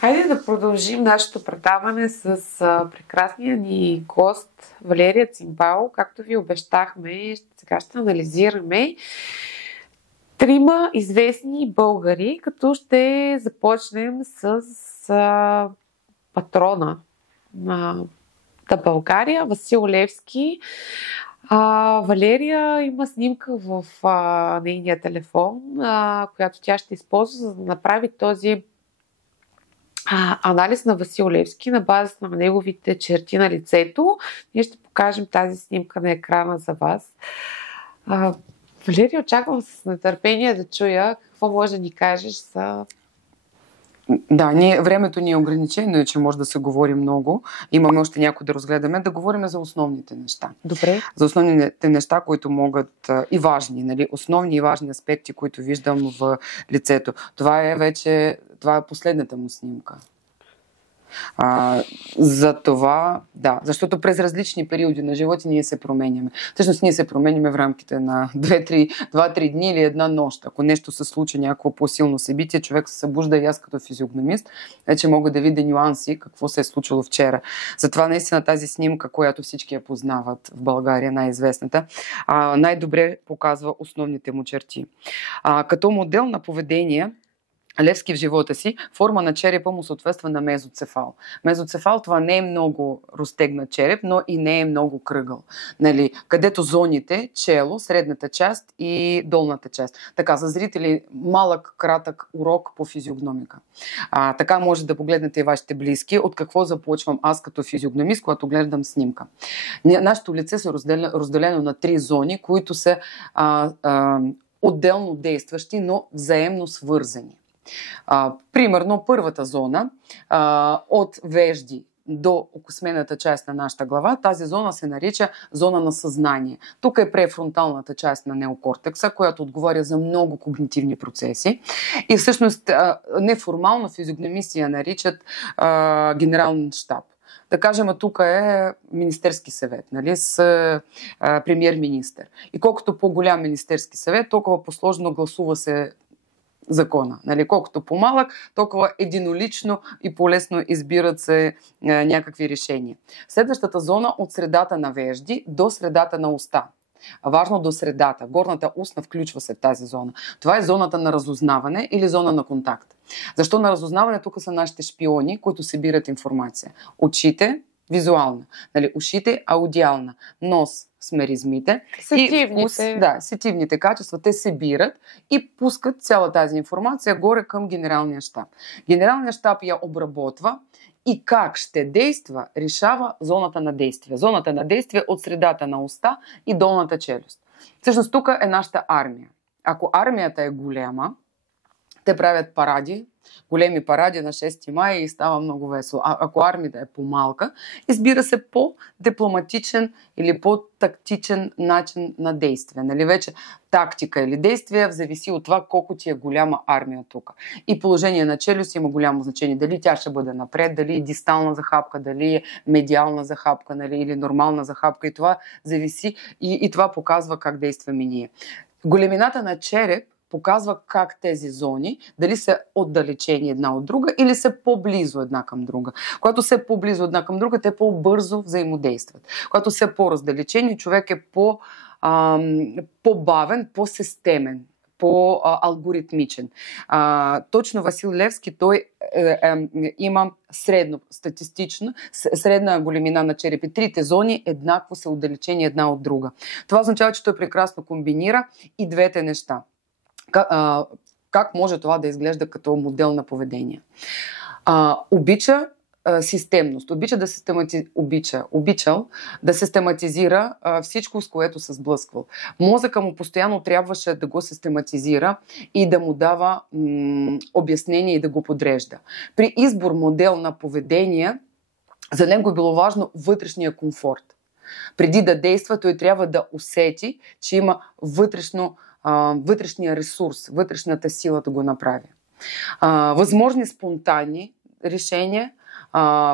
Хайде да продължим нашето предаване с прекрасния ни гост Валерия Цимбал. Както ви обещахме, сега ще анализираме трима известни българи, като ще започнем с патрона на България, Васил Левски. Валерия има снимка в нейния телефон, която тя ще използва, за да направи този анализ на Васил Левски на базата на неговите черти на лицето. Ние ще покажем тази снимка на екрана за вас. Валерия, очаквам с нетърпение да чуя какво може да ни кажеш за... Да, времето ни е ограничено, иначе може да се говори много. Имаме още някои да разгледаме. Да говорим за основните неща. Добре. За основните неща, които могат и важни, нали? Основни и важни аспекти, които виждам в лицето. Това е последната му снимка. За това, да, защото през различни периоди на живота ние се променяме. Всъщност ние се променяме в рамките на 2-3 дни или една нощ. Ако нещо се случи, някакво по-силно събитие, човек се събужда и аз като физиогномист вече мога да видя нюанси, какво се е случило вчера. Затова наистина тази снимка, която всички я познават в България, най-известната, най-добре показва основните му черти. Като модел на поведение, Левски в живота си, форма на черепа му съответства на мезоцефал. Мезоцефал, това не е много разтегнат череп, но и не е много кръгъл. Нали? Където зоните, чело, средната част и долната част. Така, за зрители малък, кратък урок по физиогномика. Така може да погледнете и вашите близки. От какво започвам аз като физиогномист, когато гледам снимка. Нашето лице се разделено на 3 зони, които са отделно действащи, но взаимно свързани. Примерно първата зона от вежди до окосмената част на нашата глава, тази зона се нарича зона на съзнание. Тук е префронталната част на неокортекса, която отговаря за много когнитивни процеси. И всъщност неформално физиогномисти я наричат генерален щаб. Да кажем, тук е Министерски съвет, нали, с премиер-министър. И колкото по-голям Министерски съвет, толкова по-сложно гласува се закона. Нали? Колкото по-малък, толкова единолично и по-лесно избират се някакви решения. Следващата зона от средата на вежди до средата на уста. Важно до средата. Горната устна включва се в тази зона. Това е зоната на разузнаване или зона на контакт. Защо на разузнаване? Тук са нашите шпиони, които събират информация. Очите визуална, нали, ушите аудиална, нос с меризмите и сетивните качества, те събират и пускат цяла тази информация горе към генералния щаб. Генералният щаб я обработва и как ще действа, решава зоната на действие. Зоната на действие от средата на уста и долната челюст. Всъщност тук е нашата армия. Ако армията е голяма, те правят паради, големи паради на 6 май и става много весело. Ако армията е по-малка, избира се по-дипломатичен или по-тактичен начин на действие. Нали? Вече тактика или действие зависи от това колко ти е голяма армия тук. И положение на челюст има голямо значение. Дали тя ще бъде напред, дали е дистална захапка, дали е медиална захапка, нали? Или нормална захапка. И това зависи и това показва как действаме ние. Големината на череп показва как тези зони, дали са отдалечени една от друга или са по-близо една към друга. Когато са по-близо една към друга, те по-бързо взаимодействат. Когато са по-раздалечени, човек е по-бавен, по-системен, по-алгоритмичен. Точно Васил Левски, той има средна големина на черепи. Трите зони еднакво са отдалечени една от друга. Това означава, че той прекрасно комбинира и двете неща. Как може това да изглежда като модел на поведение? Обича системност, обичал да систематизира всичко, с което се сблъсквал. Мозъка му постоянно трябваше да го систематизира и да му дава обяснение и да го подрежда. При избор модел на поведение, за него е било важно вътрешния комфорт. Преди да действа, той трябва да усети, че има вътрешния ресурс, вътрешната сила да го направи. Възможни спонтанни решения,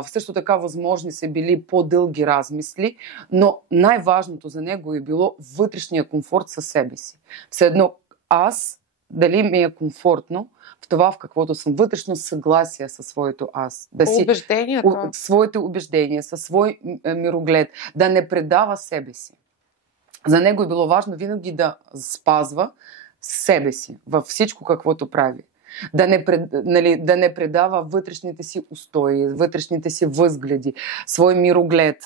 също така възможни са били по-дълги размисли, но най-важното за него е било вътрешния комфорт със себе си. Все едно аз дали ми е комфортно в това, в каквото съм, вътрешно съгласие със своето аз. Своите убеждения, със свой мироглед, да не предава себе си. За него е било важно винаги да спазва себе си във всичко, каквото прави. Да не предава вътрешните си устои, вътрешните си възгледи, свой мироглед.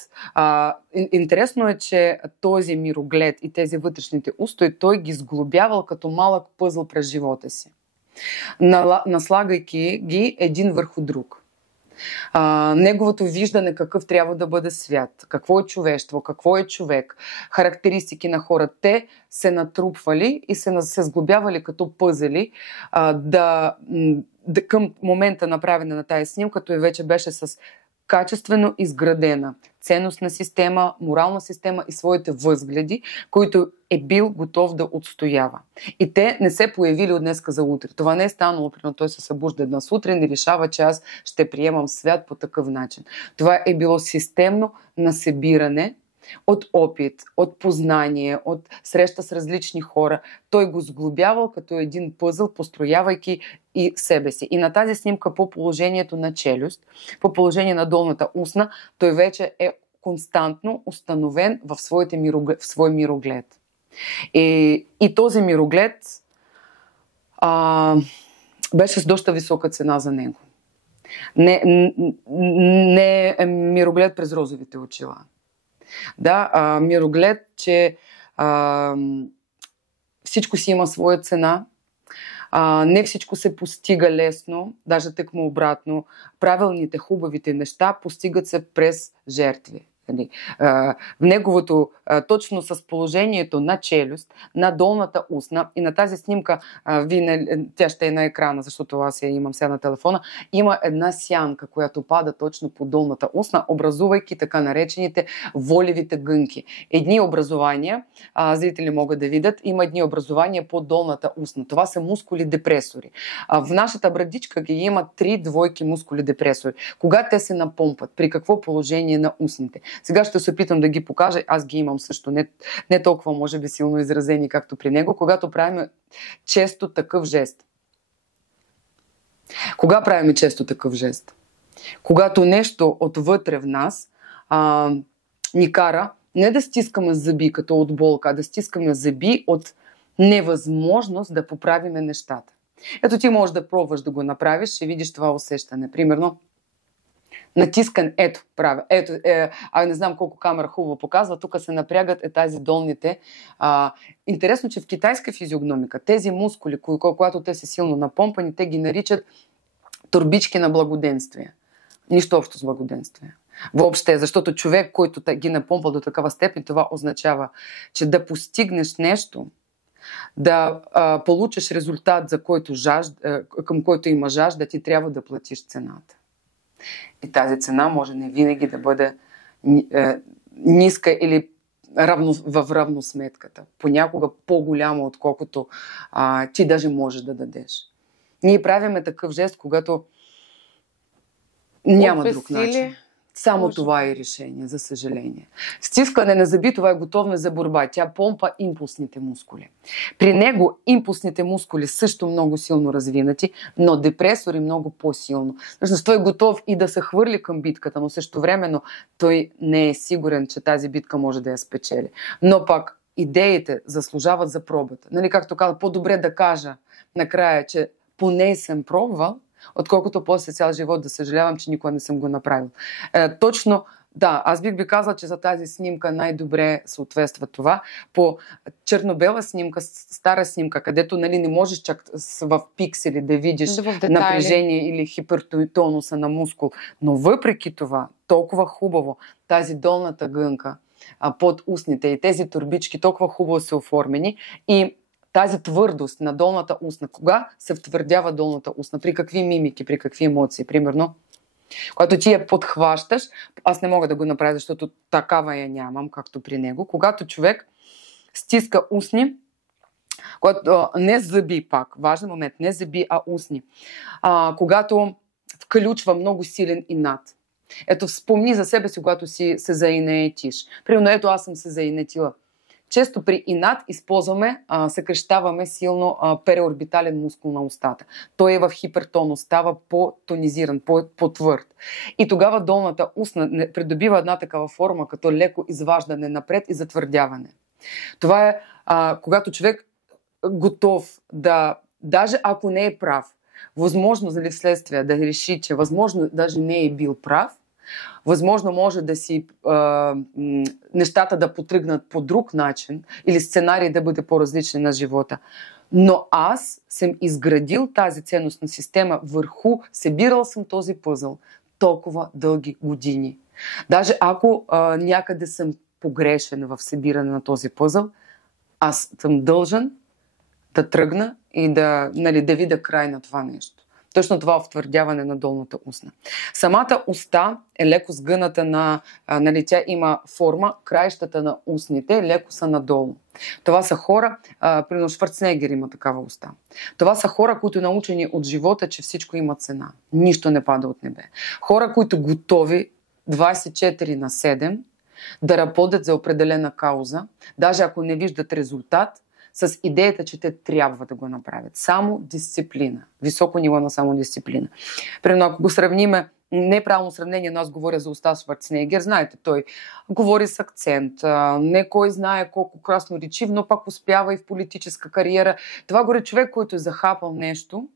Интересно е, че този мироглед и тези вътрешните устои той ги сглобявал като малък пъзъл през живота си, наслагайки ги един върху друг. Неговото виждане какъв трябва да бъде свят, какво е човество, какво е човек, характеристики на хора, те се натрупвали и се сглобявали като пъзели към момента на правене на тази снимка, той вече беше с качествено изградена ценностна система, морална система и своите възгледи, които е бил готов да отстоява. И те не се появили от днеска за утре. Това не е станало, но той се събужда една сутрин и решава, че аз ще приемам свят по такъв начин. Това е било системно насъбиране от опит, от познание, от среща с различни хора. Той го сглобявал като един пъзъл, построявайки и себе си. И на тази снимка по положението на челюст, по положение на долната устна, той вече е константно установен в свой мироглед. И този мироглед беше с доста висока цена за него. Не е мироглед през розовите очила. Да, мироглед, че всичко си има своя цена, не всичко се постига лесно, даже тъкмо обратно. Правилните, хубавите неща постигат се през жертви. В неговото, точно с положението на челюст, на долната устна и на тази снимка, тя ще е на екрана, защото аз я имам сега на телефона, има една сянка, която пада точно по долната устна, образувайки така наречените волевите гънки. Едни образования, зрители могат да видят, има едни образования по долната устна. Това са мускули депресори. В нашата брадичка ги има 3 двойки мускули депресори. Кога те се напомпат? При какво положение на устните? Сега ще се опитам да ги покажа. Аз ги имам също. Не толкова, може би, силно изразени, както при него, когато правим често такъв жест. Кога правим често такъв жест? Когато нещо отвътре в нас ни кара не да стискаме зъби като от болка, а да стискаме зъби от невъзможност да поправиме нещата. Ето ти можеш да пробваш да го направиш, ще видиш това усещане. Примерно, натискан, ето, правя. Не знам колко камера хубаво показва, тук се напрягат тази долните. Интересно, че в китайска физиогномика тези мускули, когато те са силно напомпани, те ги наричат турбички на благоденствие. Нищо общо с благоденствие. Въобще, защото човек, който ги напомпва до такава степен, това означава, че да постигнеш нещо, да получиш резултат, към който има жажда, ти трябва да платиш цената. И тази цена може не винаги да бъде ниска или в равносметката. Понякога по-голяма, отколкото ти даже можеш да дадеш. Ние правиме такъв жест, когато няма друг начин. Само това е решение, за съжаление. Стискане на зъби, това е готовност за борба. Тя помпа импулсните мускули. При него импулсните мускули също много силно развинати, но депресори много по-силно. Защото той е готов и да се хвърли към битката, но също времено той не е сигурен, че тази битка може да я спечели. Но пак идеите заслужават за пробата. Нали, както каза, по-добре да кажа накрая, че поне съм пробвал, отколкото после цял живот да съжалявам, че никога не съм го направил. Точно, да, аз бих казала, че за тази снимка най-добре съответства това. По черно-бела снимка, стара снимка, където не можеш чак в пиксели да видиш напрежение или хипертонуса на мускул. Но въпреки това, толкова хубаво тази долната гънка под устните и тези турбички толкова хубаво са оформени и тази твърдост на долната устна. Кога се втвърдява долната устна? При какви мимики, при какви емоции? Примерно, когато ти я подхващаш, аз не мога да го направя, защото такава я нямам, както при него. Когато човек стиска устни, не зъби пак, важен момент, не зъби, а устни. Когато включва много силен инат. Ето, спомни за себе си, когато си се заинетиш. Примерно, ето аз съм се заинетила. често при инат използваме, съкрещаваме силно переорбитален мускул на устата. Той е в хипертонус, става по-тонизиран, по-твърд. И тогава долната устна придобива една такава форма, като леко изваждане напред и затвърдяване. Това е когато човек готов да, даже ако не е прав, възможно за вследствие да реши, че възможно даже не е бил прав, възможно може да си нещата да потръгнат по друг начин или сценарий да бъде по-различен на живота. Но аз съм изградил тази ценностна система върху, събирал съм този пъзъл толкова дълги години. Даже ако някъде съм погрешен в събиране на този пъзъл, аз съм дължен да тръгна и да видя край на това нещо. Точно това втвърдяване на долната устна. Самата уста е леко сгъната тя има форма, краищата на устните леко са надолу. Това са хора, примерно Шварценегер има такава уста. Това са хора, които научени от живота, че всичко има цена. Нищо не пада от небе. Хора, които готови 24/7 да работят за определена кауза, даже ако не виждат резултат, с идеята, че те трябва да го направят. Само дисциплина. Високо ниво на само дисциплина. Примерно, ако го сравниме, неправилно сравнение, но аз говоря за уста Шварценегер, знаете, той говори с акцент, не кой знае колко красноречив, но пак успява и в политическа кариера. Това говори човек, който е захапал нещо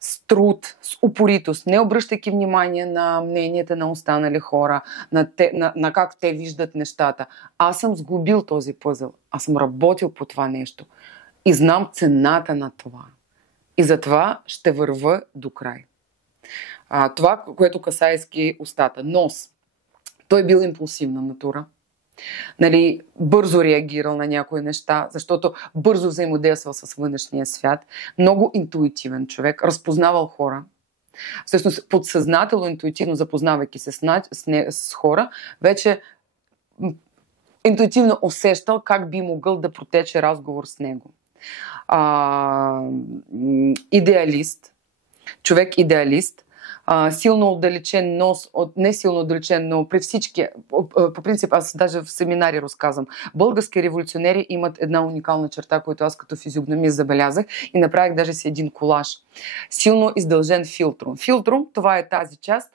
с труд, с упоритост, не обръщайки внимание на мненията на останали хора, на как те виждат нещата. Аз съм сглобил този пъзъл, аз съм работил по това нещо и знам цената на това. И затова ще вървя до край. Това, което касайски устата. Нос. Той бил импулсивна натура. Бързо реагирал на някои неща, защото бързо взаимодействал с външния свят. Много интуитивен човек, разпознавал хора. Всъщност, подсъзнателно, интуитивно запознавайки се с хора, вече интуитивно усещал как би могъл да протече разговор с него. Идеалист. Човек идеалист. Силно отдалечен нос, не силно отдалечен, но при всички, по принцип, аз даже в семинари разказвам, български революционери имат една уникална черта, която аз като физиогномист забелязах и направих даже си един колаж. Силно издължен филтрум. Филтрум, това е тази част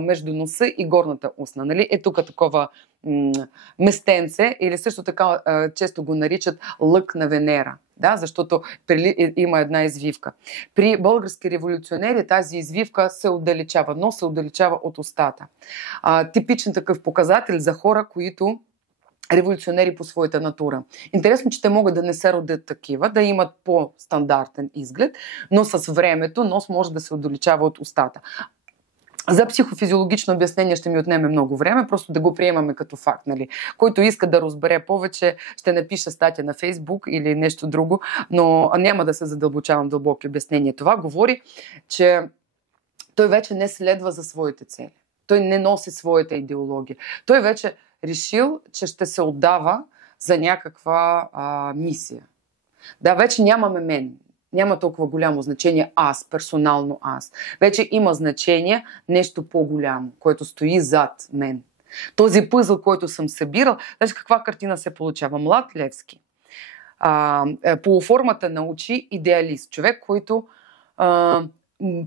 между носа и горната устна. Е тук такова местенце, или също така често го наричат лък на Венера. Да, защото има една извивка. При български революционери тази извивка се отдалечава, но се отдалечава от устата. Типичен такъв показател за хора, които революционери по своята натура. Интересно, че те могат да не се родят такива, да имат по-стандартен изглед, но с времето нос може да се отдалечава от устата. За психофизиологично обяснение ще ми отнеме много време, просто да го приемаме като факт. Който иска да разбере повече, ще напиша статия на Фейсбук или нещо друго, но няма да се задълбочавам дълбоки обяснения. Това говори, че той вече не следва за своите цели. Той не носи своята идеология. Той вече решил, че ще се отдава за някаква мисия. Да, вече нямаме мен. Няма толкова голямо значение аз, персонално аз. Вече има значение нещо по-голямо, което стои зад мен. Този пъзъл, който съм събирал, значи каква картина се получава? Млад Левски. По формата на очи идеалист. Човек, който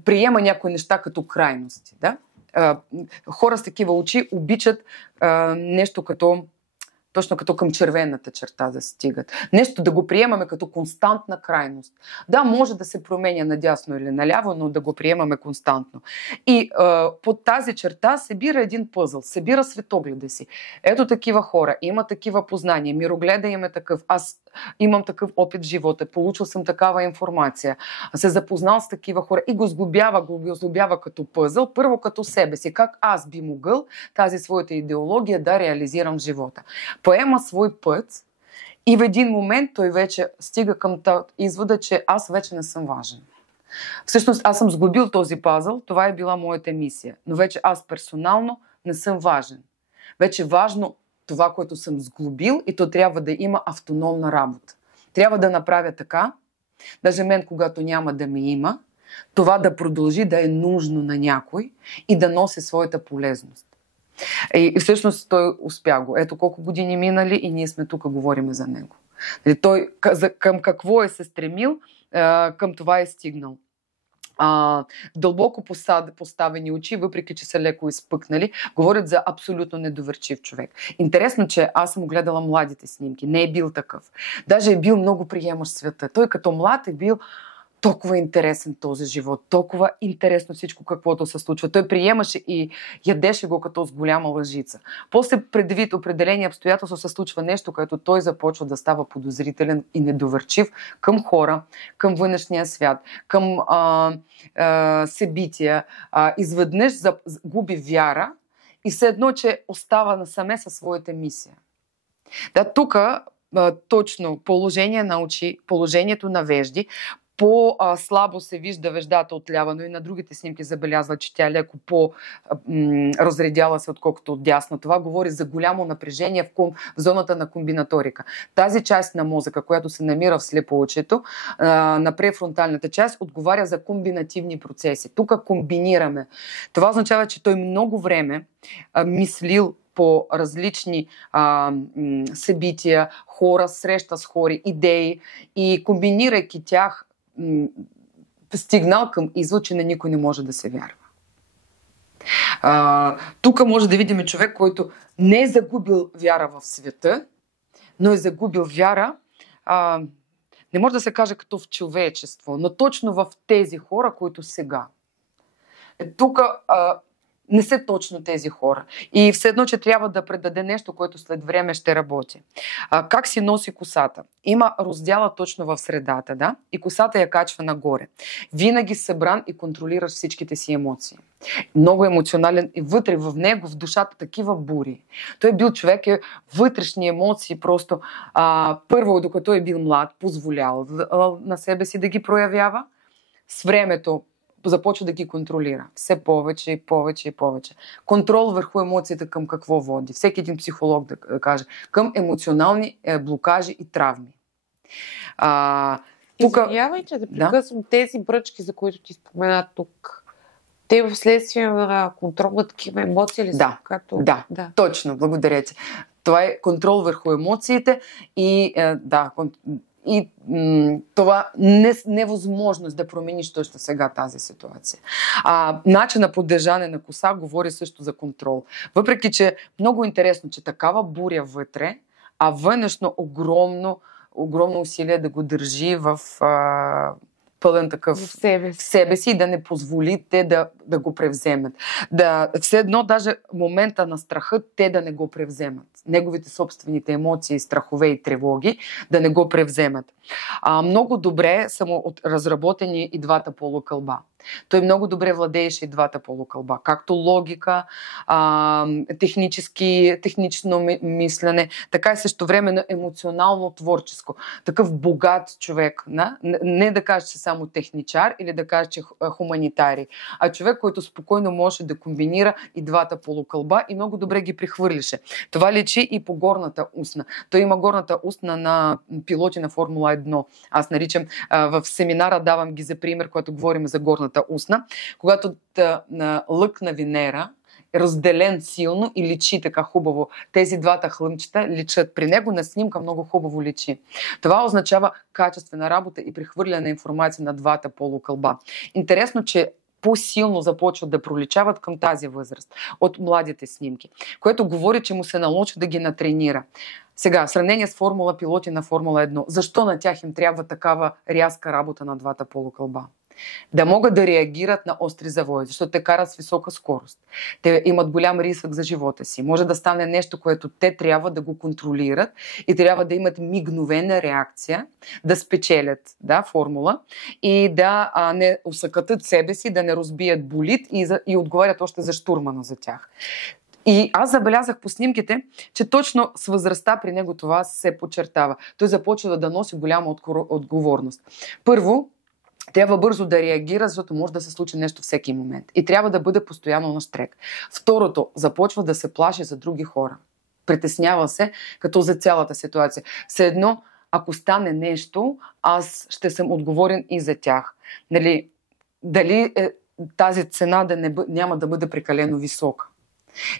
приема някои неща като крайности. Да? Хора с такива очи обичат нещо като точно като към червената черта да стигат. Нещо да го приемаме като константна крайност. Да, може да се променя надясно или наляво, но да го приемаме константно. И под тази черта събира един пъзъл, събира светогледа си. Ето такива хора, има такива познания, мирогледа им е такъв. Аз имам такъв опит в живота, получил съм такава информация, се запознал с такива хора и го сглобява като пъзъл, първо като себе си. Как аз би могъл тази своята идеология да реализирам в живота. Поема свой път и в един момент той вече стига към извода, че аз вече не съм важен. Всъщност аз съм сглобил този пазъл, това е била моята мисия, но вече аз персонално не съм важен. Вече важно това, което съм сглобил и то трябва да има автономна работа. Трябва да направя така, даже мен, когато няма да ме има, това да продължи да е нужно на някой и да носи своята полезност. И всъщност той успя го. Ето колко години минали и ние сме тук, говорим за него. Той към какво е се стремил, към това е стигнал. Дълбоко поставени очи, въпреки че са леко изпъкнали, говорят за абсолютно недоверчив човек. Интересно, че аз съм гледала младите снимки. Не е бил такъв. Даже е бил много приемащ света. Той като млад е бил толкова интересен този живот, толкова интересно всичко каквото се случва. Той приемаше и ядеше го като с голяма лъжица. после предвид определени обстоятелства се случва нещо, което той започва да става подозрителен и недоверчив към хора, към външния свят, към събития. Изведнъж губи вяра и все едно, че остава насаме със своята мисия. Да, тук точно положение на очи, положението на вежди, по-слабо се вижда веждата отлява, но и на другите снимки забелязва, че тя е леко по-разредяла се, отколкото от дясно. Това говори за голямо напрежение в зоната на комбинаторика. Тази част на мозъка, която се намира в слепоочието, на префронталната част, отговаря за комбинативни процеси. Тук комбинираме. Това означава, че той много време мислил по различни събития, хора, среща с хори, идеи и комбинирайки тях, стигнал към извод, че на никой не може да се вярва. Тук може да видим човек, който не е загубил вяра в света, но е загубил вяра, не може да се каже като в човечество, но точно в тези хора, които сега. Тук не са точно тези хора. И все едно, че трябва да предаде нещо, което след време ще работи. Как си носи косата? Има раздяла точно в средата, да? И косата я качва нагоре. Винаги събран и контролираш всичките си емоции. Много емоционален и вътре в него, в душата, такива бури. Той е бил човек, вътрешни емоции, просто първо, докато е бил млад, позволял на себе си да ги проявява. С времето започва да ги контролира. Все повече и повече и повече. Контрол върху емоцията към какво води. Всеки един психолог да каже. Към емоционални блокажи и травми. Извинявайте да прекъсвам тези бръчки, за които ти спомена тук. Те вследствие на контрол на такива емоции ли са? Да, точно. Благодаря ти. Това е контрол върху емоциите и това невъзможност да промениш точно сега тази ситуация. Начин на поддържане на коса говори също за контрол. Въпреки, че много интересно, че такава буря вътре, а външно огромно усилие да го държи в пълен такъв в себе си и да не позволи те да го превземат. Все едно даже момента на страха те да не го превземат. Неговите собствените емоции, страхове и тревоги да не го превземат. Много добре са му разработени и двата полукълба. Той много добре владееше и двата полукълба. Както логика, технично мислене, така и също времено емоционално творческо. Такъв богат човек. Не да кажа, че само техничар или да кажа, че хуманитари, а човек, който спокойно може да комбинира и двата полукълба и много добре ги прехвърляше. Това личи и по горната устна. Той има горната устна на пилоти на Формула 1. Аз наричам, в семинара давам ги за пример, когато говорим за горната устна. Когато лък на Венера е разделен силно и личи така хубаво. Тези двата хлъмчета личат. При него на снимка много хубаво личи. Това означава качествена работа и прехвърляне на информация на двата полукълба. Интересно, че по-силно започват да проличават към тази възраст от младите снимки, което говори, че му се наложи да ги натренира. Сега, в сравнение с пилоти на Формула 1, защо на тях им трябва такава рязка работа на двата полукълба? Да могат да реагират на остри завои, защото те карат с висока скорост. Те имат голям риск за живота си. Може да стане нещо, което те трябва да го контролират и трябва да имат мигновена реакция, да спечелят формула и да не усъкатат себе си, да не разбият болид и отговарят още за штурмана за тях. И аз забелязах по снимките, че точно с възрастта при него това се подчертава. Той започва да носи голяма отговорност. Първо, трябва бързо да реагира, защото може да се случи нещо всеки момент. И трябва да бъде постоянно на штрек. Второто, започва да се плаши за други хора. Притеснява се, като за цялата ситуация. Все едно, ако стане нещо, аз ще съм отговорен и за тях. Дали тази цена няма да бъде прекалено висока.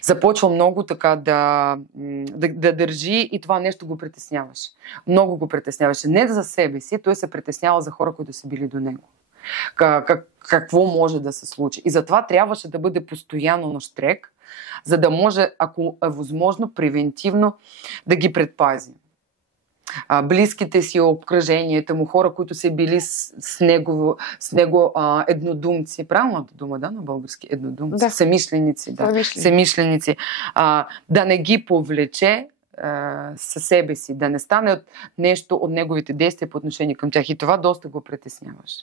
Започва много така да държи и това нещо го притесняваше. Много го притесняваше. Не за себе си, той се притеснява за хора, които са били до него. Какво може да се случи. И затова трябваше да бъде постоянно на щрек, за да може, ако е възможно, превентивно да ги предпази. Близките си, обкръженията му, хора, които са били с него еднодумци. Правилната дума, да, на български еднодумци? Да. Самишленици. Да. Самишленици. Да не ги повлече със себе си, да не стане нещо от неговите действия по отношение към тях. И това доста го притесняваше.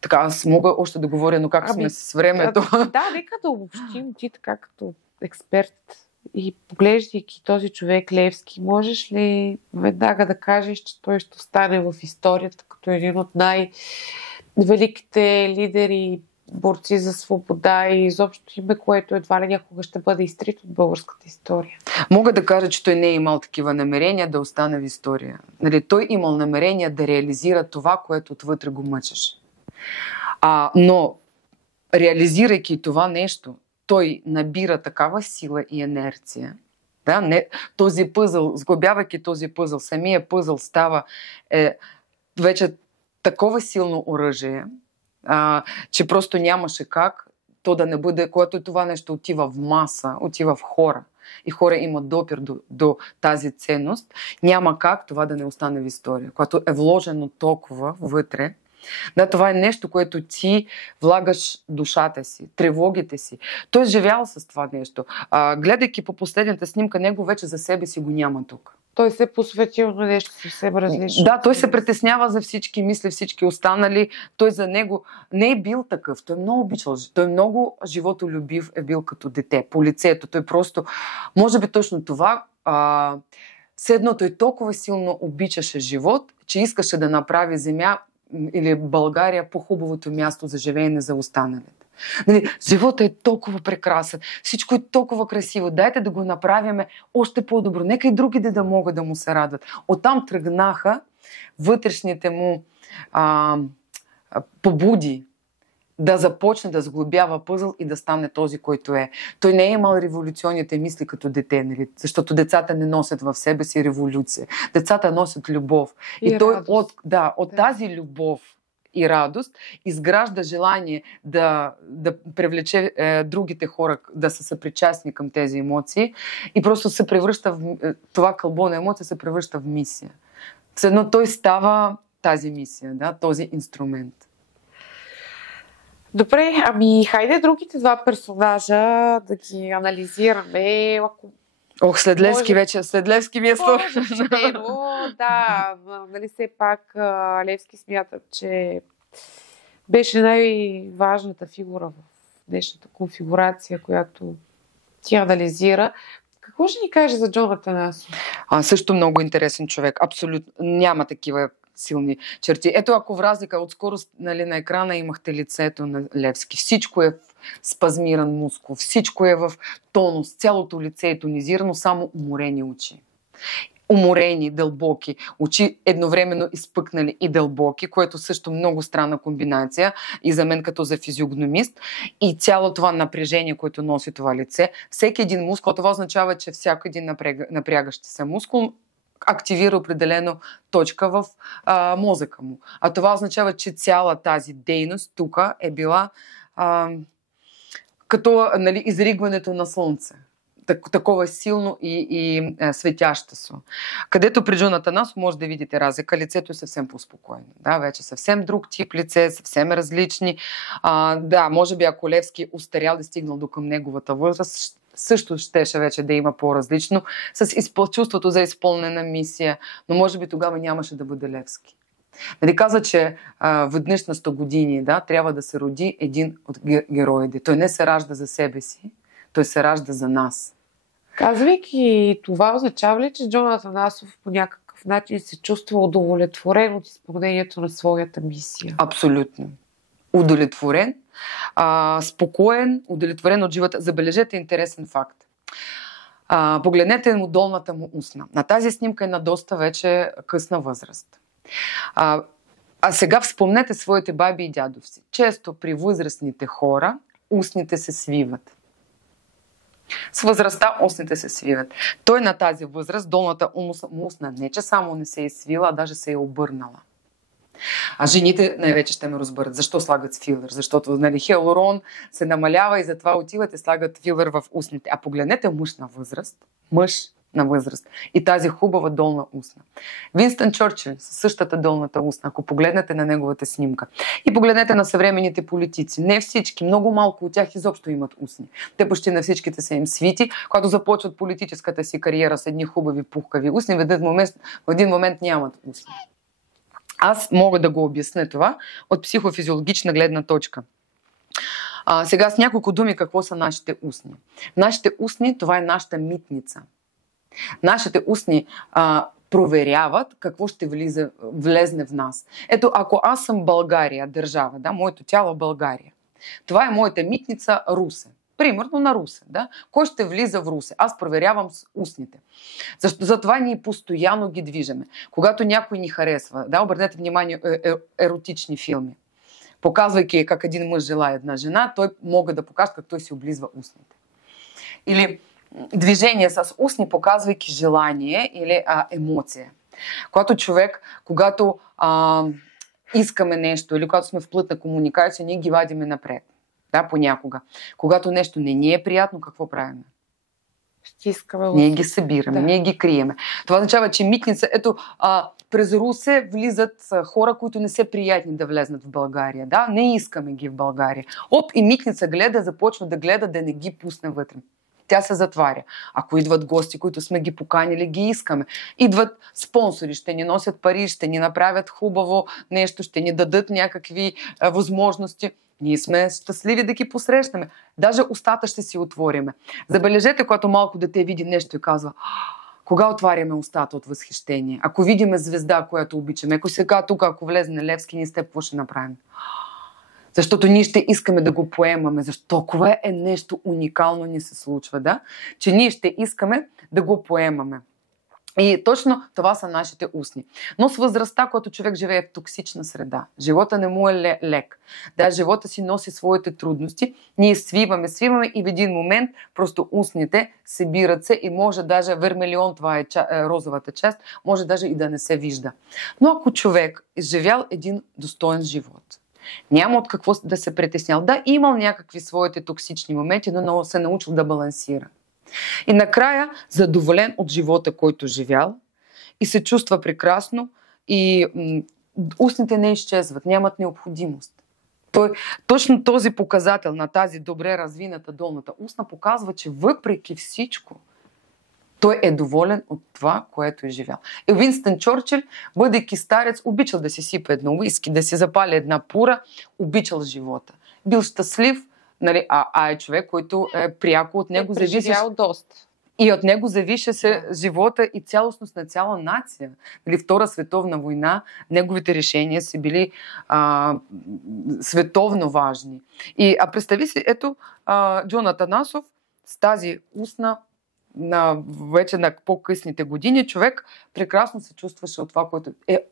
Така, аз мога още да говоря, но как сме с времето? Да, нека да обобщим ти така като експерт и поглеждайки този човек Левски, можеш ли веднага да кажеш, че той ще остане в историята като един от най-великите лидери, борци за свобода и изобщо име, което едва ли някога ще бъде изтрит от българската история? Мога да кажа, че той не е имал такива намерения да остане в история. Нали, той имал намерения да реализира това, което отвътре го мъчеше. Но реализирайки това нещо, той набира такава сила и инерция. Да? Този пъзъл, сглобявайки този пъзъл, самия пъзъл става вече такова силно оръжие, че просто нямаше как то да не бъде, когато това нещо отива в маса, отива в хора и хора имат допир до тази ценност, няма как това да не остане в история, което е вложено толкова вътре. Да, това е нещо, което ти влагаш душата си, тревогите си. Той е живял с това нещо. Гледайки по последната снимка, него вече за себе си го няма тук. Той се е посветил на нещо съвсем различно. Да, той се притеснява за всички мисли, всички останали. Той за него не е бил такъв. Той е много обичал. Той е много животолюбив е бил като дете. По лицето. Той просто, може би точно това, все едно той толкова силно обичаше живот, че искаше да направи земя или България по-хубавото място за живеене за останалите. Нали, животът е толкова прекрасен, всичко е толкова красиво, дайте да го направим още по-добро, нека и другите да могат да му се радват. Оттам тръгнаха вътрешните му побуди да започне да сглобява пъзъл и да стане този, който е. Той не е имал революционните мисли като дете, нали? Защото децата не носят в себе си революция. Децата носят любов. И той от тази любов и радост изгражда желание да привлече другите хора да са съпричастни към тези емоции и просто се превръща това кълбо на емоция се превръща в мисия. Все едно той става тази мисия, да? Този инструмент. Добре, хайде другите два персонажа да ги анализираме. След Левски вече, след Левски ми е сложно. Да, нали все пак Левски смятат, че беше най-важната фигура в днешната конфигурация, която ти анализира. Какво ще ни кажеш за Джон Атанасов? Също много интересен човек. Абсолютно няма такива силни черти. Ето, ако в разлика отскоро, нали, на екрана имахте лицето на Левски. Всичко е в спазмиран мускул, всичко е в тонус, цялото лице е тонизирано, само уморени очи. Уморени, дълбоки, очи едновременно изпъкнали и дълбоки, което също много странна комбинация и за мен като за физиогномист. И цяло това напрежение, което носи това лице. Всеки един мускул, това означава, че всяко един напрягащ се мускул активира определено точка в мозъка му. А това означава, че цяла тази дейност тук е била като, нали, изригването на слънце. Такова силно и светящо се. Където при Джон Атанасов може да видите разлика, лицето е съвсем по-спокойно. Да, вече съвсем друг тип лице, съвсем различни. Да, може би ако Левски устарял и стигнал до към неговата възраст, също щеше вече да има по-различно, с чувството за изпълнена мисия, но може би тогава нямаше да бъде Левски. Нали каза, че веднъж на 100 години трябва да се роди един от героите. Той не се ражда за себе си, той се ражда за нас. Казвайки това, означава ли, че Джон Атанасов по някакъв начин се чувства удовлетворен от изпълнението на своята мисия? Абсолютно. Удовлетворен, спокоен, удовлетворен от живота. Забележете интересен факт. Погледнете му долната му устна. На тази снимка е на доста вече късна възраст. А сега спомнете своите баби и дядовци. Често при възрастните хора устните се свиват. С възрастта устните се свиват. Той на тази възраст, долната устна не че само не се е свила, а даже се е обърнала. А жените най-вече ще ме разберат защо слагат филър. Защото хиалурон се намалява и затова отиват и слагат филър в устните. А погледнете мъж на възраст и тази хубава долна устна. Винстън Чърчил със същата долната устна, ако погледнете на неговата снимка и погледнете на съвременните политици, не всички, много малко от тях изобщо имат устни. Те почти на всичките са им свити, когато започват политическата си кариера с едни хубави пухкави устни, в един момент нямат устни. Аз мога да го обясня това от психофизиологична гледна точка. Сега с няколко думи какво са нашите устни. Нашите устни, това е нашата митница. Нашите устни проверяват какво ще влезне в нас. Ето, ако аз съм България, държава, да, моето тяло България, това е моята митница Русе. Примерно на Русе. Да? Кой ще влиза в Русе? Аз проверявам с устните. Затова ние постоянно ги движиме. Когато някой ни харесва, да, обърнете внимание, еротични филми, показвайки как един мъж желае една жена, той може да покаже как той си облизва устните. Или движение с устни, показвайки желание или емоция. Когато искаме нещо или когато сме в плътна комуникация, ние ги вадиме напред. Да, понякога. Когато нещо не ни е приятно, какво правим? Ние ги събираме, ние ги криеме. Това означава, че митница, през Русе влизат хора, които не са приятни да влезнат в България. Да? Не искаме ги в България. И митница започва да гледа да не ги пусне вътре. Тя се затваря. Ако идват гости, които сме ги поканили, ги искаме. Идват спонсори, ще ни носят пари, ще ни направят хубаво нещо, ще ни дадат някакви възможности. Ние сме щастливи да ги посрещнем. Даже устата ще си отвориме. Забележете, когато малко дете види нещо и казва: кога отваряме устата от възхищение? Ако видиме звезда, която обичаме, ако сега тук, ако влезне Левски, ние с теб какво ще направим? Защото ние ще искаме да го поемаме. Защото толкова е нещо уникално ни се случва, да? Че ние ще искаме да го поемаме. И точно това са нашите устни. Но с възрастта, когато човек живее в токсична среда, живота не му е лек. Да, живота си носи своите трудности. Ние свиваме и в един момент просто устните събират се и може даже вермелион, това е розовата част, може даже и да не се вижда. Но ако човек изживял един достоен живот, няма от какво да се притеснял. Да, имал някакви своите токсични моменти, но се научил да балансира. И накрая задоволен от живота, който живял и се чувства прекрасно и устните не изчезват, нямат необходимост. Точно този показател на тази добре развината долната устна показва, че въпреки всичко той е доволен от това, което е живял. И Винстън Чърчил, бъдейки старец, обичал да си сипе едно уиски, да си запали една пура, обичал живота. Бил щастлив, нали, е човек, който е пряко от него зависи. Доста. И от него завише се живота и цялостност на цяла нация. Нали, Втора световна война, неговите решения са били световно важни. Представи си, ето Джон Атанасов с тази устна вече на по-късните години, човек прекрасно се чувстваше от това, което е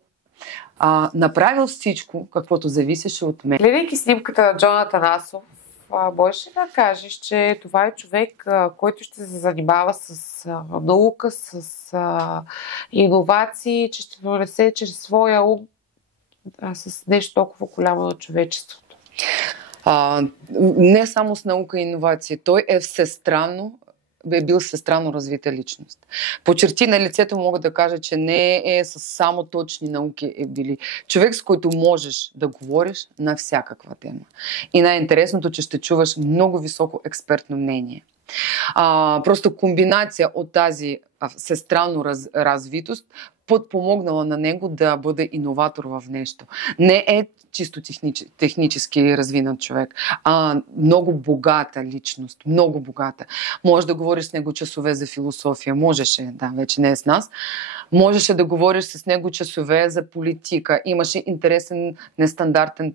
направил всичко, каквото зависеше от мен. Гледайки снимката на Джон Атанасов, можеш ли да кажеш, че това е човек, който ще се занимава с наука, с иновации, че ще донесе чрез своя ум с нещо толкова голямо на човечеството? Не само с наука и иновации. Той е бил всестранно развита личност. По черти на лицето мога да кажа, че не е с само точни науки е били. Човек, с който можеш да говориш на всякаква тема. И най-интересното, че ще чуваш много високо експертно мнение. Просто комбинация от тази всестранно развитост подпомогнала на него да бъде иноватор в нещо. Не е чисто технически развинат човек, много богата личност, много богата. Може да говориш с него часове за философия, можеше, вече не е с нас, можеше да говориш с него часове за политика, имаше интересен, нестандартно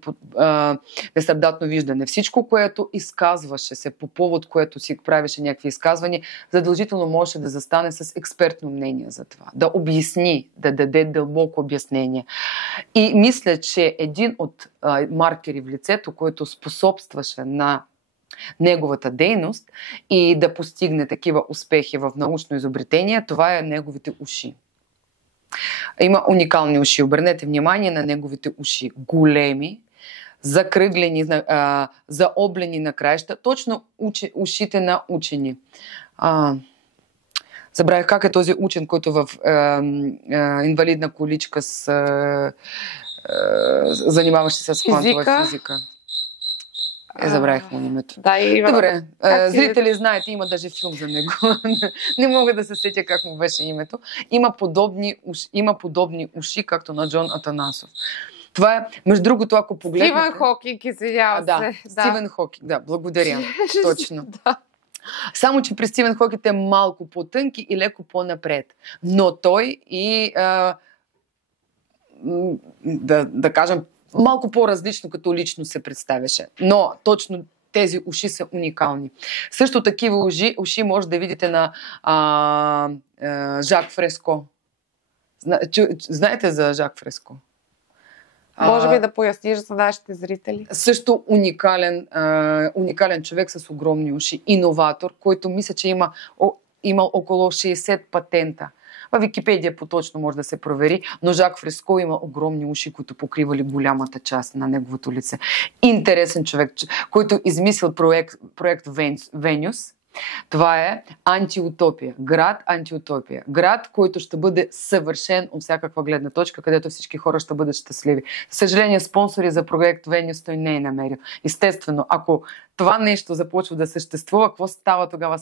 виждане. Всичко, което изказваше се, по повод което си правеше някакви изказвания, задължително можеше да застане с експертно мнение за това, да обясни, да даде дълбоко обяснение. И мисля, че един от маркери в лицето, който способстваше на неговата дейност и да постигне такива успехи в научно изобретение, това е неговите уши. Има уникални уши. Обърнете внимание на неговите уши. Големи, закръглени, заоблени на краища. Точно ушите на учени. Забравих как е този учен, който в инвалидна количка занимаваше се с квантова физика. Забравих му името. Да, добре, зрители знаете, има даже филм за него. Не мога да се сетя как му беше името. Има подобни уши, както на Джон Атанасов. Това е, между другото, ако погледнете... Стивън Хокинг, извинява се. Стивън Хокинг, да, благодаря. Точно. Да. Само, че при Стивън Хокинг е малко по-тънки и леко по-напред. Но той и, да кажем, малко по-различно като лично се представяше. Но точно тези уши са уникални. Също такива уши може да видите на Жак Фреско. Знаете за Жак Фреско? Може би да поясниш за нашите зрители. Също уникален човек с огромни уши. Иноватор, който мисля, че имал около 60 патента. В Википедия поточно може да се провери, но Жак Фреско има огромни уши, които покривали голямата част на неговото лице. Интересен човек, който измислил проект Венюс. Това е антиутопия. Град антиутопия. Град, който ще бъде съвършен от всякаква гледна точка, където всички хора ще бъдат щастливи. За съжаление, спонсори за проект Венюс той не е намерил. Естествено, ако това нещо започва да съществува, какво става тогава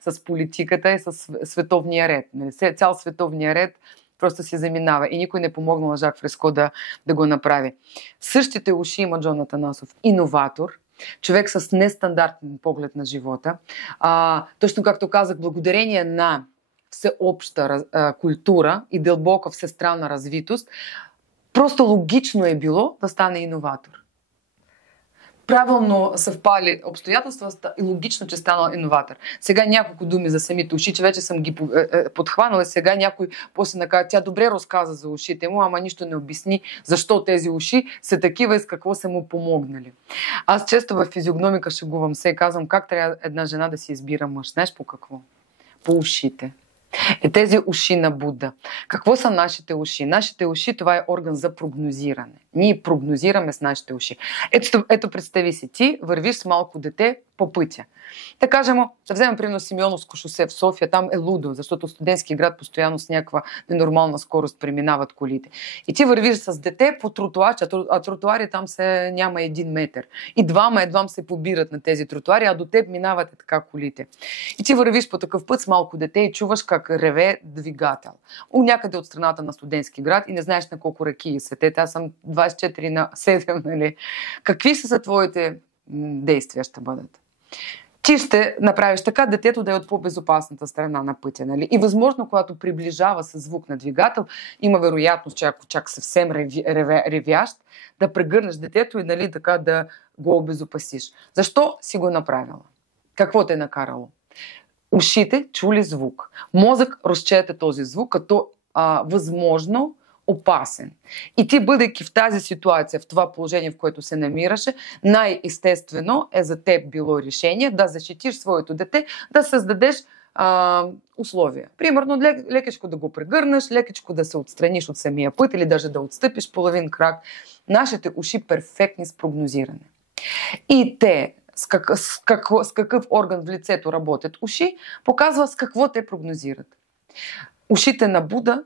с политиката и с световния ред? Цял световния ред просто се заминава и никой не помогна на Жак Фреско да го направи. Същите уши има Джон Атанасов. Иноватор, човек с нестандартен поглед на живота. Точно както казах, благодарение на всеобща култура и дълбока всестранна развитост, просто логично е било да стане иноватор. Правилно съвпали обстоятелства и логично, че станал иноватор. Сега няколко думи за самите уши, че вече съм ги подхванала. Сега някой после накаже, тя добре разказа за ушите му, ама нищо не обясни защо тези уши са такива и с какво са му помогнали. Аз често в физиогномика шегувам се и казвам как трябва една жена да си избира мъж. Знаеш по какво? По ушите. Тези уши на Буда. Какво са нашите уши? Нашите уши, това е орган за прогнозиране. Ние прогнозираме с нашите уши. Ето представи си, ти вървиш с малко дете по пътя. Да кажем, да вземем примерно Симеоновско шосе в София, там е лудо, защото студентски град постоянно с някаква ненормална скорост преминават колите. И ти вървиш с дете по тротуар, а тротуари там няма 1 метър. И едвам се побират на тези тротуари, а до теб минават така колите. И ти вървиш по такъв път с малко дете и чуваш как реве двигател. Някъде от страната на студентски град и не знаеш на колко ръки са те. Аз съм 24/7, нали? Какви са твоите действия ще бъдат? Ти ще направиш така детето да е от по-безопасната страна на пътя. Нали? И възможно, когато приближава със звук на двигател, има вероятност, че ако чак съвсем ревящ, да прегърнеш детето и нали, така да го обезопасиш. Защо си го направила? Какво те е накарало? Ушите чули звук. Мозък разчете този звук като възможно опасен. И ти, бъдейки в тази ситуация, в това положение, в което се намираше, най-естествено е за теб било решение да защитиш своето дете, да създадеш условия. Примерно, лекичко да го прегърнеш, лекичко да се отстраниш от самия път или даже да отстъпиш половин крак. Нашите уши перфектни с прогнозиране. И те с какъв орган в лицето работят уши, показва с какво те прогнозират. Ушите на Буда.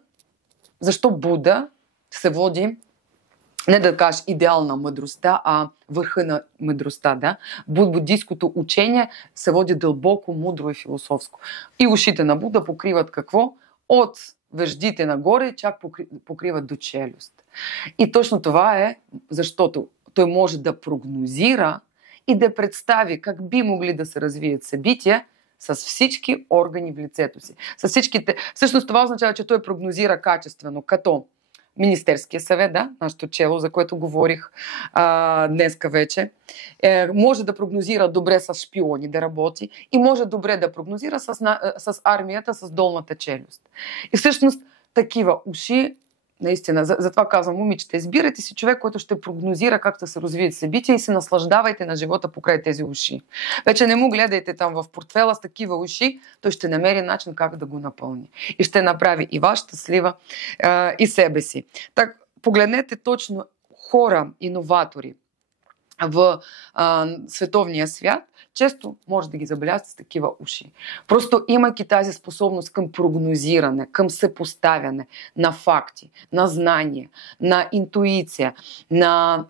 Защо Буда се води, не да кажеш идеал на мъдростта, а върха на мъдростта, да? Буддийското учение се води дълбоко, мудро и философско. И ушите на Буда покриват какво? От веждите нагоре, чак покриват до челюст. И точно това е, защото той може да прогнозира и да представи как би могли да се развият събития с всички органи в лицето си. С всичките... Всъщност това означава, че той прогнозира качествено, като Министерския съвет, да, нашето чело, за което говорих днеска вече, може да прогнозира добре с шпиони да работи и може добре да прогнозира с армията, с долната челюст. И всъщност такива уши наистина, затова казвам, момичета, избирайте си човек, който ще прогнозира как да се развият събития и се наслаждавайте на живота покрай тези уши. Вече не му гледайте там в портфела с такива уши, той ще намери начин как да го напълни. И ще направи и вас щастлива, и себе си. Так, погледнете точно хора, иноватори в световния свят, често може да ги забелязате с такива уши. Просто имайки тази способност към прогнозиране, към съпоставяне на факти, на знания, на интуиция, на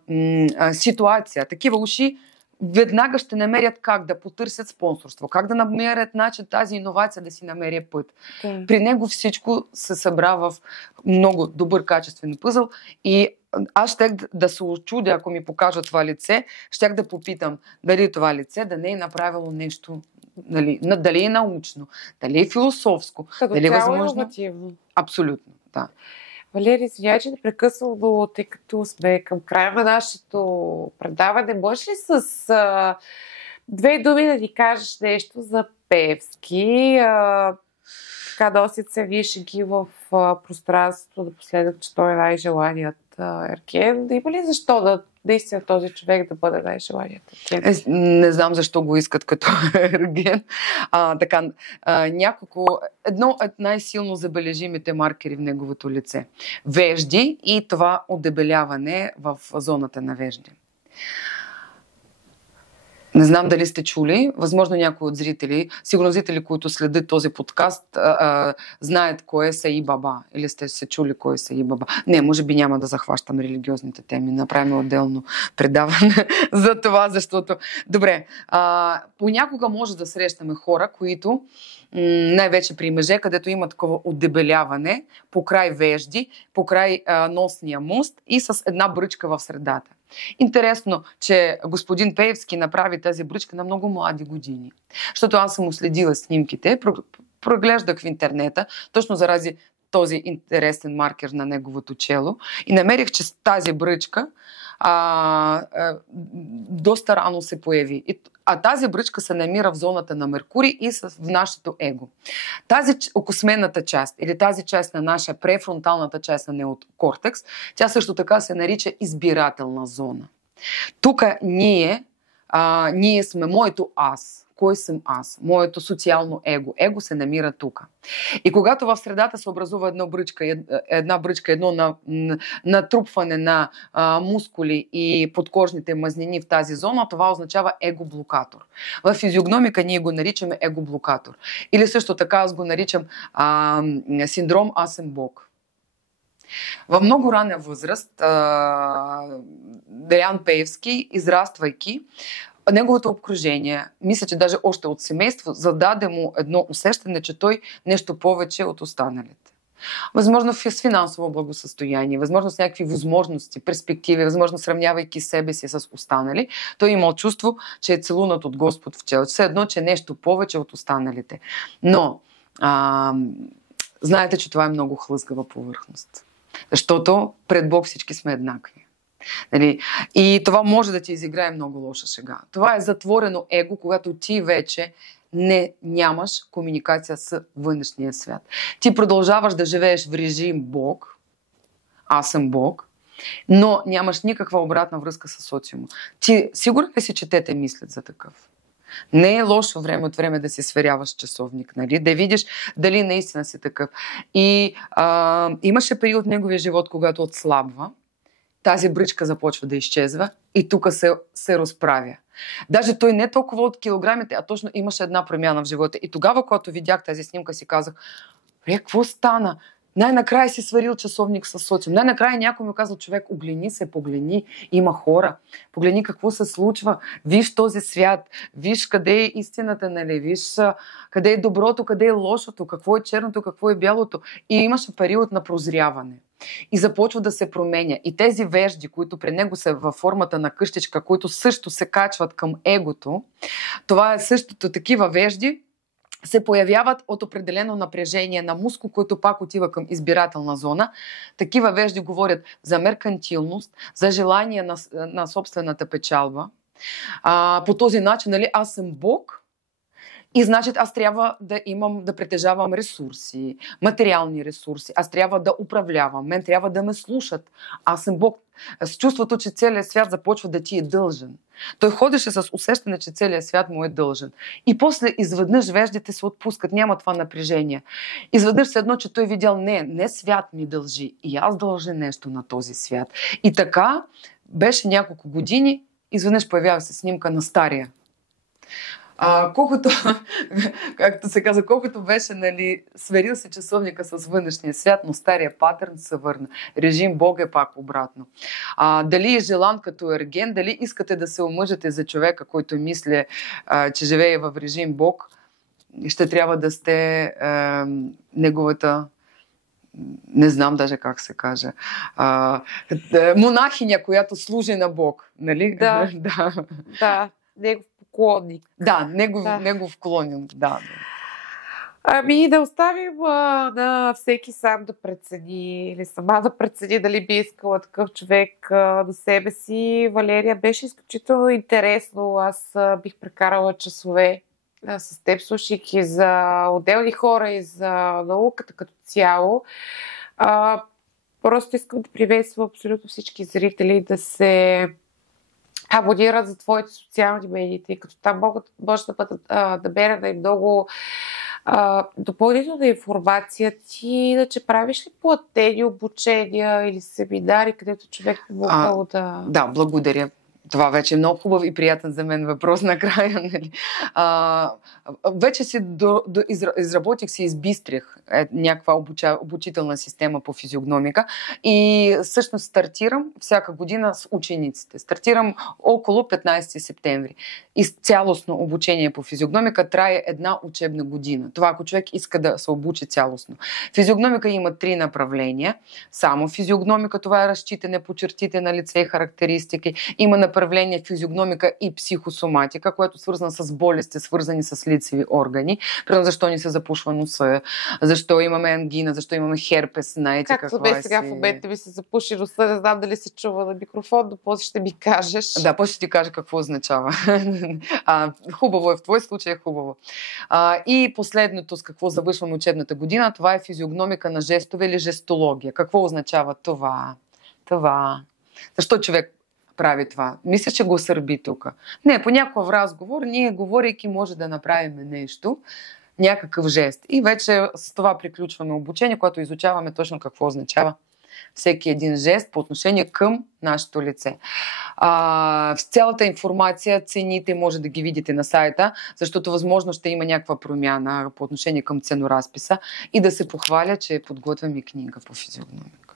ситуация, такива уши веднага ще намерят как да потърсят спонсорство, как да намерят начин тази иновация да си намери път. При него всичко се събра в много добър качествен пъзъл и аз щях да се очудя, ако ми покажа това лице, щях да попитам дали това лице да не е направило нещо, дали е научно, дали е философско, дали е възможно. Абсолютно, да. Валери, извинявай, че те прекъсвам, но тъй като сме към края на нашето предаване, можеш ли с две думи да ни кажеш нещо за Пеевски? Така носят се вишенки в пространството, да последват, че той е най-желаният ерген. Да има ли защо да наистина този човек да бъде най-желаният ерген? Не знам защо го искат като ерген. Едно от най-силно забележимите маркери в неговото лице. Вежди и това отдебеляване в зоната на вежди. Не знам дали сте чули, възможно някои от зрители, сигурно зрители, които следят този подкаст, знаят кой е Саи Баба. Или сте се чули кой е Саи Баба. Не, може би няма да захващам религиозните теми. Направим отделно предаване за това, защото... Добре, понякога може да срещаме хора, които най-вече при мъже, където има такова отдебеляване по край вежди, по край носния мъст и с една бръчка в средата. Интересно, че господин Пеевски направи тази бръчка на много млади години. Защото аз съм следила снимките, проглеждах в интернета, точно заради този интересен маркер на неговото чело и намерих, че тази бръчка доста рано се появи. А тази бръчка се намира в зоната на Меркурий и в нашето его. Тази окосмената част или тази част на наша префронталната част на неокортекс, тя също така се нарича избирателна зона. Тук ние сме моето аз. Кой съм аз? Моето социално его. Его се намира тук. И когато в средата се образува една бръчка, едно натрупване на мускули и подкожните мазнини в тази зона, това означава егоблокатор. В физиогномика ние го наричаме егоблокатор. Или също така аз го наричам синдром аз съм Бог. В много ранна възраст Деян Пеевски, израствайки, неговото обкружение, мисля, че даже още от семейство, зададе му едно усещане, че той нещо повече от останалите. Възможно с финансово благосъстояние, възможно с някакви възможности, перспективи, възможно сравнявайки себе си с останали, той имал чувство, че е целунат от Господ в чело. Все едно, че е нещо повече от останалите. Но знаете, че това е много хлъзгава повърхност. Защото пред Бог всички сме еднакви. И това може да ти изиграе много лоша шега. Това е затворено его, когато ти вече нямаш комуникация с външния свят. Ти продължаваш да живееш в режим Бог, аз съм Бог, но нямаш никаква обратна връзка с социума. Ти сигурен ли си, че те мислят за такъв? Не е лошо време от време да си сверяваш часовник, нали? Да видиш дали наистина си такъв. И имаше период в неговия живот, когато отслабва, тази бръчка започва да изчезва и тук се разправя. Даже той не толкова от килограмите, а точно имаше една промяна в живота. И тогава, когато видях тази снимка, си казах, какво стана? Най-накрая си сварил часовник с социум. Най-накрая някой ми казал, човек, оглени се, погледни, има хора. Погледни какво се случва. Виж този свят. Виж къде е истината, нали? Виж къде е доброто, къде е лошото, какво е черното, какво е бялото. И имаше период на прозряване. И започва да се променя. И тези вежди, които при него са във формата на къщичка, които също се качват към егото, това е същото такива вежди, се появяват от определено напрежение на мускул, който пак отива към избирателна зона. Такива вежди говорят за меркантилност, за желание на собствената печалба. По този начин, нали, аз съм Бог И значит, аз трябва да притежавам ресурси, материални ресурси. Аз трябва да управлявам. Мен трябва да ме слушат. Аз съм Бог. С чувството, че целият свят започва да ти е дължен. Той ходеше с усещане, че целият свят му е дължен. И после изведнъж веждите се отпускат. Няма това напрежение. Изведнъж се едно, че той видял, не свят ми дължи. И аз дължа нещо на този свят. И така беше няколко години. Изведнъж появява се снимка на стария. Колкото, както се каза, колкото беше, нали, сверил се часовника с външния свят, но стария патърн се върна. Режим Бог е пак обратно. Дали е желан като ерген, дали искате да се омъжете за човека, който мисли, че живее в режим Бог, ще трябва да сте неговата, не знам даже как се каже, монахиня, която служи на Бог. Нали? Да. Да. Негов поклонник. Да, негов клонинг, да. Ами да оставим на всеки сам да прецени или сама да прецени дали би искала такъв човек до себе си. Валерия, беше изключително интересно. Аз бих прекарала часове с теб, слушайки за отделни хора и за науката като цяло. Просто искам да приветствам абсолютно всички зрители да се абонират за твоите социални медии, тъй като там може да бъдат наберена и много допълнителна информация. Ти иначе правиш ли платени обучения или семинари, където човек би могъл да... Да, благодаря. Това вече е много хубав и приятен за мен въпрос накрая. Нали? Вече изработих си, избистрих някаква обучителна система по физиогномика и всъщност стартирам всяка година с учениците. Стартирам около 15 септември. И цялостно обучение по физиогномика трае една учебна година. Това ако човек иска да се обучи цялостно. Физиогномика има 3 направления. Само физиогномика, това е разчитане по чертите на лице и характеристики. Има направление физиогномика и психосоматика, което е свързано с болести, свързани с лицеви органи. Примерно защо ни се запушва носа, защо имаме ангина, защо имаме херпес, знаете както бе сега в момента ми се запуши носа, не знам дали се чува на микрофон, но после ще ми кажеш. Да, после ще ти кажа какво означава. Хубаво е, в твой случай е хубаво. И последното, с какво завършваме учебната година, това е физиогномика на жестове или жестология. Какво означава това? Защо човек прави това? Мисля, че го сърби тук. Не, по някакъв разговор, ние говорейки може да направим нещо, някакъв жест. И вече с това приключваме обучение, което изучаваме точно какво означава всеки един жест по отношение към нашето лице. Цялата информация, цените може да ги видите на сайта, защото възможно ще има някаква промяна по отношение към ценоразписа и да се похваля, че подготвям и книга по физиогномика.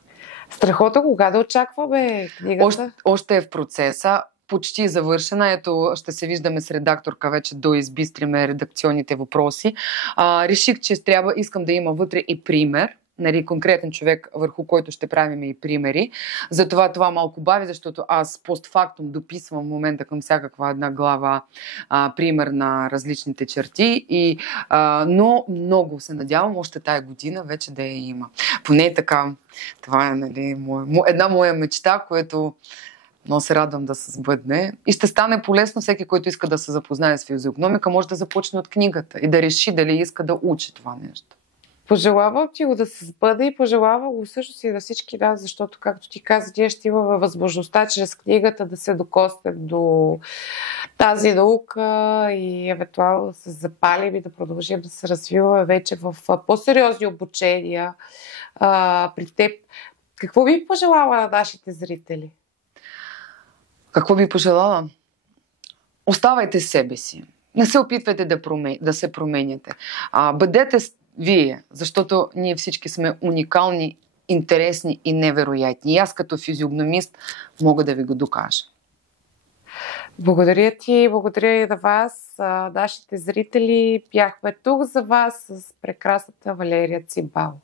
Страхотно, кога да очакваме книгата? Още е в процеса. Почти завършена. Ето, ще се виждаме с редакторка вече да избистриме редакционните въпроси. Реших, че искам да има вътре и пример. Нали, конкретен човек, върху който ще правим и примери. Затова това малко бави, защото аз постфактум дописвам в момента към всякаква една глава пример на различните черти. Но много се надявам още тая година вече да я има. Поне така. Това е, нали, една моя мечта, което много се радвам да се сбъдне. И ще стане полезно всеки, който иска да се запознае с физиогномика, може да започне от книгата и да реши дали иска да учи това нещо. Пожелавам ти го да се сбъде и пожелавам го също си на всички нас, защото, както ти каза, ние ще имаме възможността чрез книгата да се докоснем до тази наука и евентуално да се запалим и да продължим да се развиваме вече в по-сериозни обучения при теб. Какво би пожелала на нашите зрители? Какво би пожелала? Оставайте себе си. Не се опитвайте да се променяте. Бъдете вие, защото ние всички сме уникални, интересни и невероятни. И аз като физиогномист мога да ви го докажа. Благодаря ти, благодаря и на вас, нашите зрители. Бяхме тук за вас с прекрасната Валерия Цимбалова.